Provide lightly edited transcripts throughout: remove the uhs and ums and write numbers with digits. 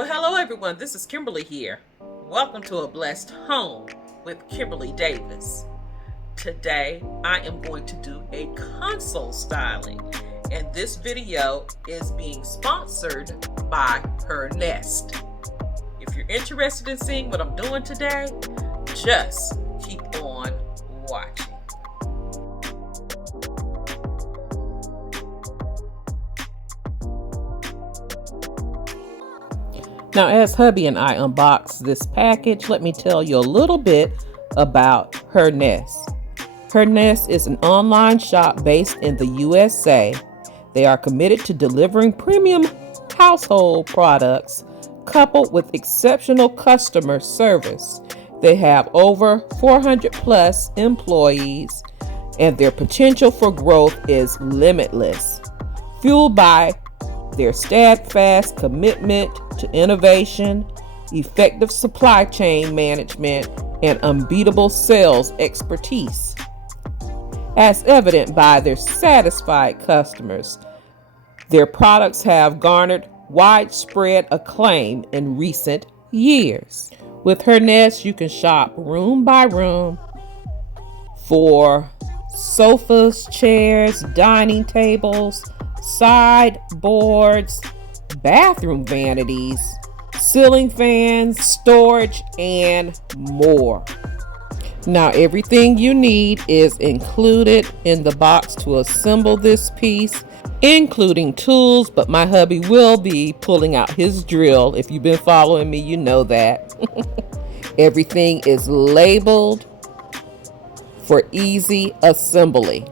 Well, hello everyone, this is Kimberly here. Welcome to A Blessed Home with Kimberly Davis. Today, I am going to do a console styling, and this video is being sponsored by Hernest. If you're interested in seeing what I'm doing today, just keep on watching. Now, as hubby and I unbox this package, let me tell you a little bit about Hernest. Hernest is an online shop based in the USA. They are committed to delivering premium household products coupled with exceptional customer service. They have over 400 plus employees, and their potential for growth is limitless. Fueled by their steadfast commitment to innovation, effective supply chain management, and unbeatable sales expertise. As evident by their satisfied customers, their products have garnered widespread acclaim in recent years. With Hernest, you can shop room by room for sofas, chairs, dining tables, sideboards, bathroom vanities, ceiling fans, storage, and more. Now, everything you need is included in the box to assemble this piece, including tools, but my hubby will be pulling out his drill. If you've been following me, you know that. Everything is labeled for easy assembly.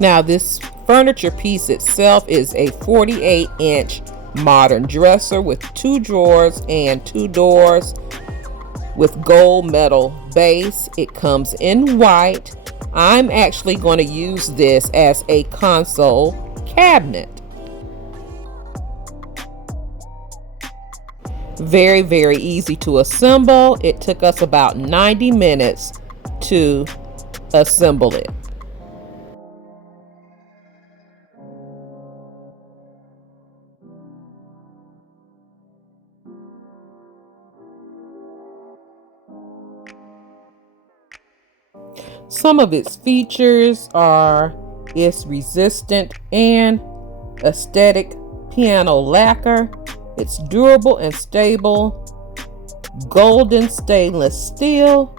Now, this furniture piece itself is a 48-inch modern dresser with 2 drawers and 2 doors with gold metal base. It comes in white. I'm actually going to use this as a console cabinet. Very, very easy to assemble. It took us about 90 minutes to assemble it. Some of its features are its resistant and aesthetic piano lacquer, its durable and stable golden stainless steel,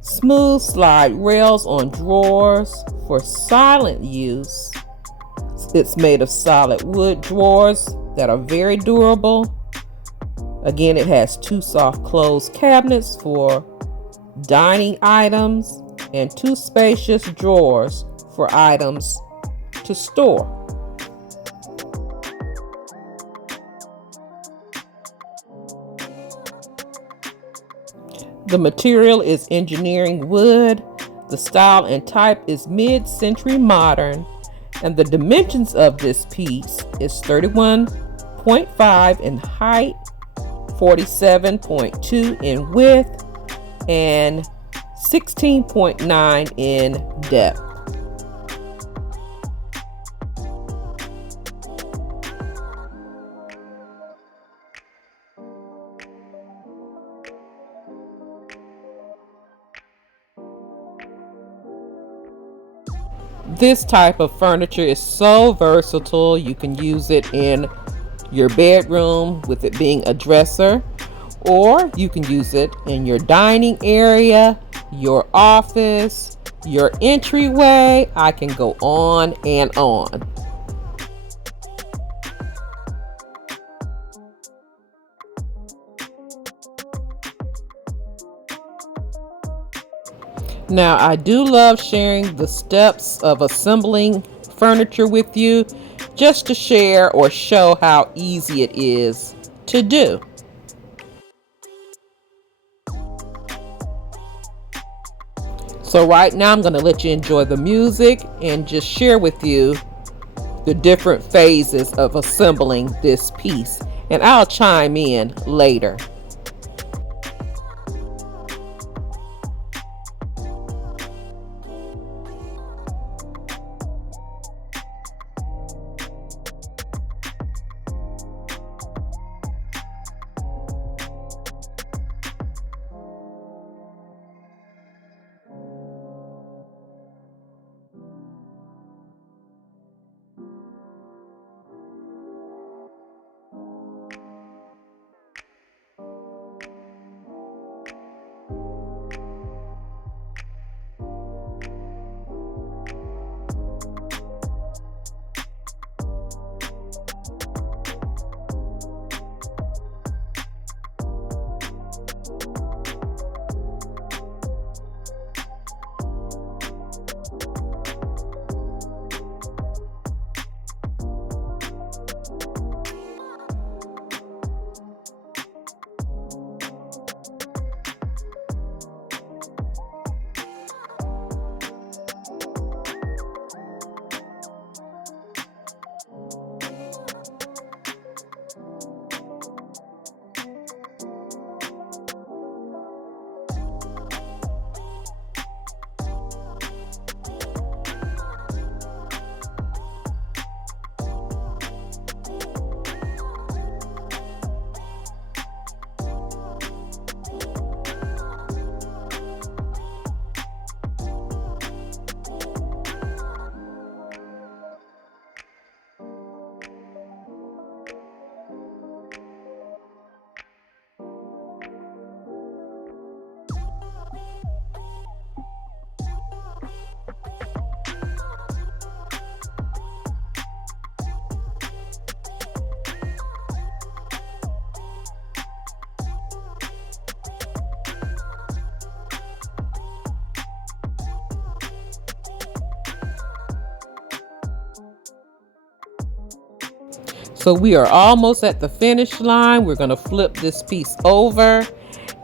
smooth slide rails on drawers for silent use. It's made of solid wood drawers that are very durable. Again, it has 2 soft close cabinets for dining items and 2 spacious drawers for items to store. The material is engineering wood. The style and type is mid-century modern, and the dimensions of this piece is 31.5 in height, 47.2 in width, and 16.9 in depth. This type of furniture is so versatile. You can use it in your bedroom with it being a dresser, or you can use it in your dining area, your office, your entryway. I can go on and on. Now, I do love sharing the steps of assembling furniture with you, just to share or show how easy it is to do. So right now I'm going to let you enjoy the music and just share with you the different phases of assembling this piece, and I'll chime in later. So we are almost at the finish line. We're going to flip this piece over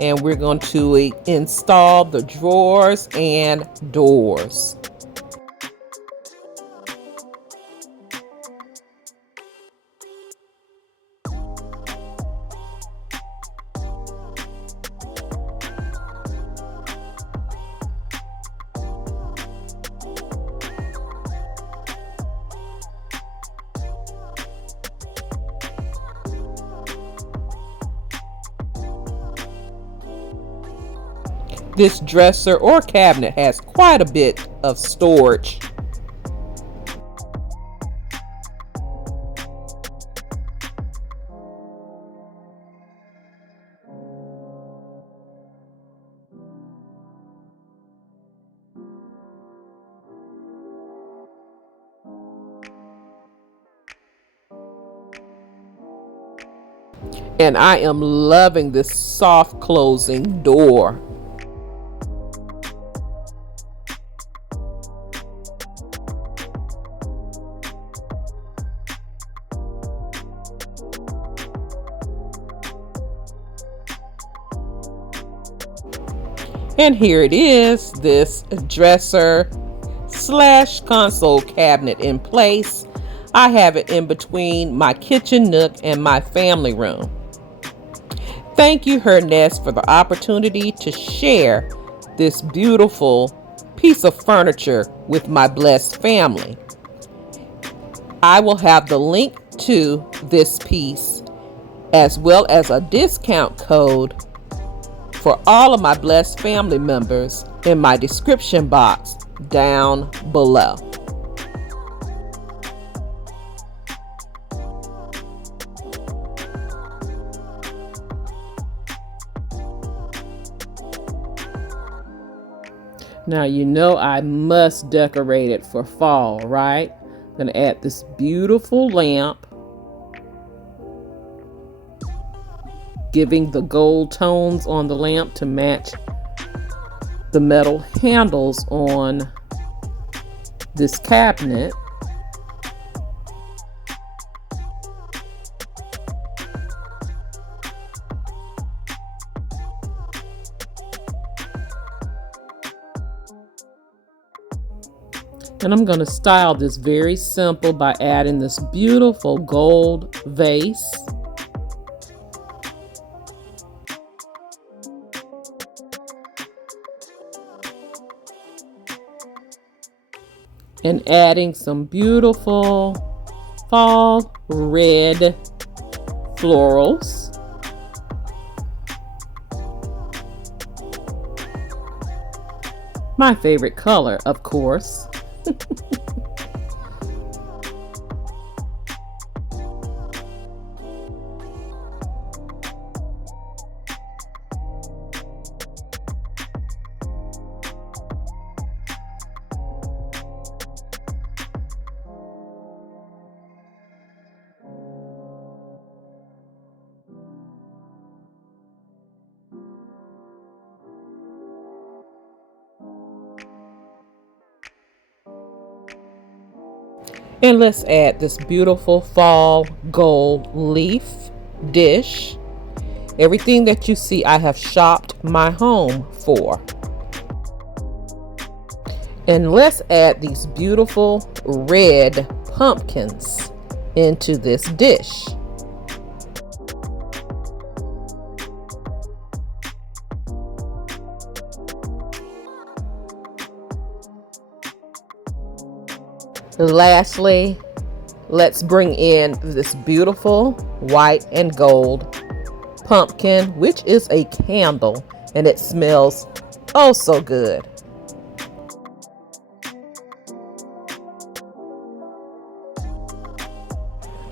and we're going to install the drawers and doors. This dresser or cabinet has quite a bit of storage. And I am loving this soft closing door. And here it is, this dresser slash console cabinet in place. I have it in between my kitchen nook and my family room. Thank you, Hernest, for the opportunity to share this beautiful piece of furniture with my blessed family. I will have the link to this piece as well as a discount code for all of my blessed family members in my description box down below. Now you know I must decorate it for fall, right? I'm going to add this beautiful lamp, giving the gold tones on the lamp to match the metal handles on this cabinet. And I'm going to style this very simple by adding this beautiful gold vase. And adding some beautiful fall red florals. My favorite color, of course. And let's add this beautiful fall gold leaf dish. Everything that you see, I have shopped my home for. And let's add these beautiful red pumpkins into this dish. Lastly, let's bring in this beautiful white and gold pumpkin, which is a candle, and it smells oh so good.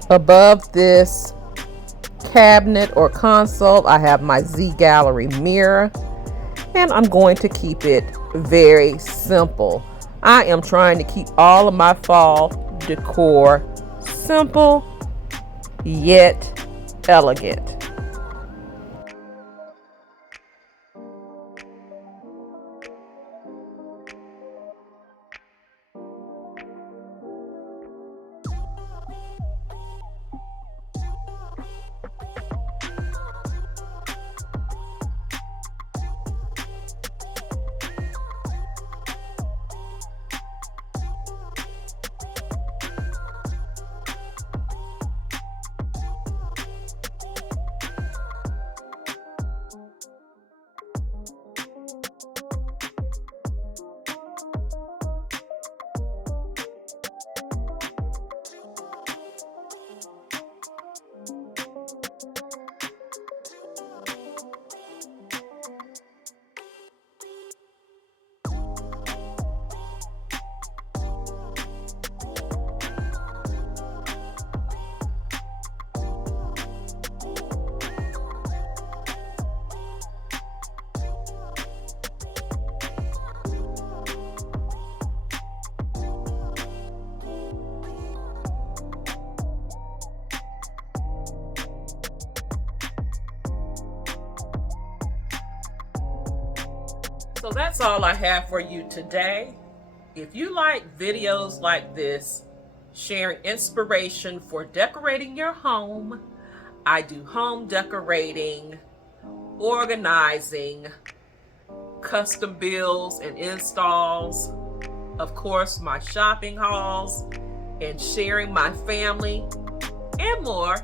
Above this cabinet or console, I have my Z Gallery mirror, and I'm going to keep it very simple. I am trying to keep all of my fall decor simple yet elegant. So that's all I have for you today. If you like videos like this, sharing inspiration for decorating your home, I do home decorating, organizing, custom builds and installs, of course my shopping hauls, and sharing my family and more.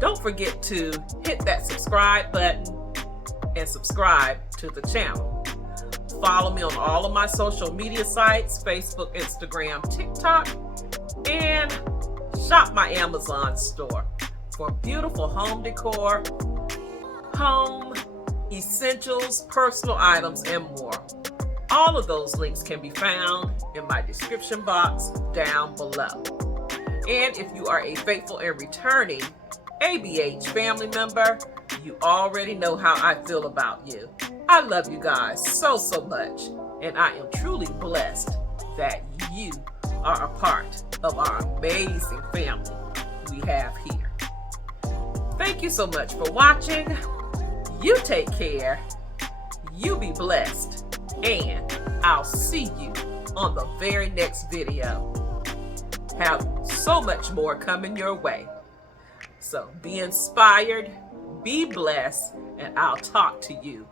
Don't forget to hit that subscribe button and subscribe to the channel. Follow me on all of my social media sites, Facebook, Instagram, TikTok, and shop my Amazon store for beautiful home decor, home essentials, personal items, and more. All of those links can be found in my description box down below. And if you are a faithful and returning ABH family member, you already know how I feel about you. I love you guys so much, and I am truly blessed that you are a part of our amazing family we have here. Thank you so much for watching. You take care, you be blessed, and I'll see you on the very next video. Have so much more coming your way. So be inspired, be blessed, and I'll talk to you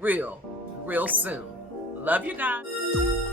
real soon. Love you guys.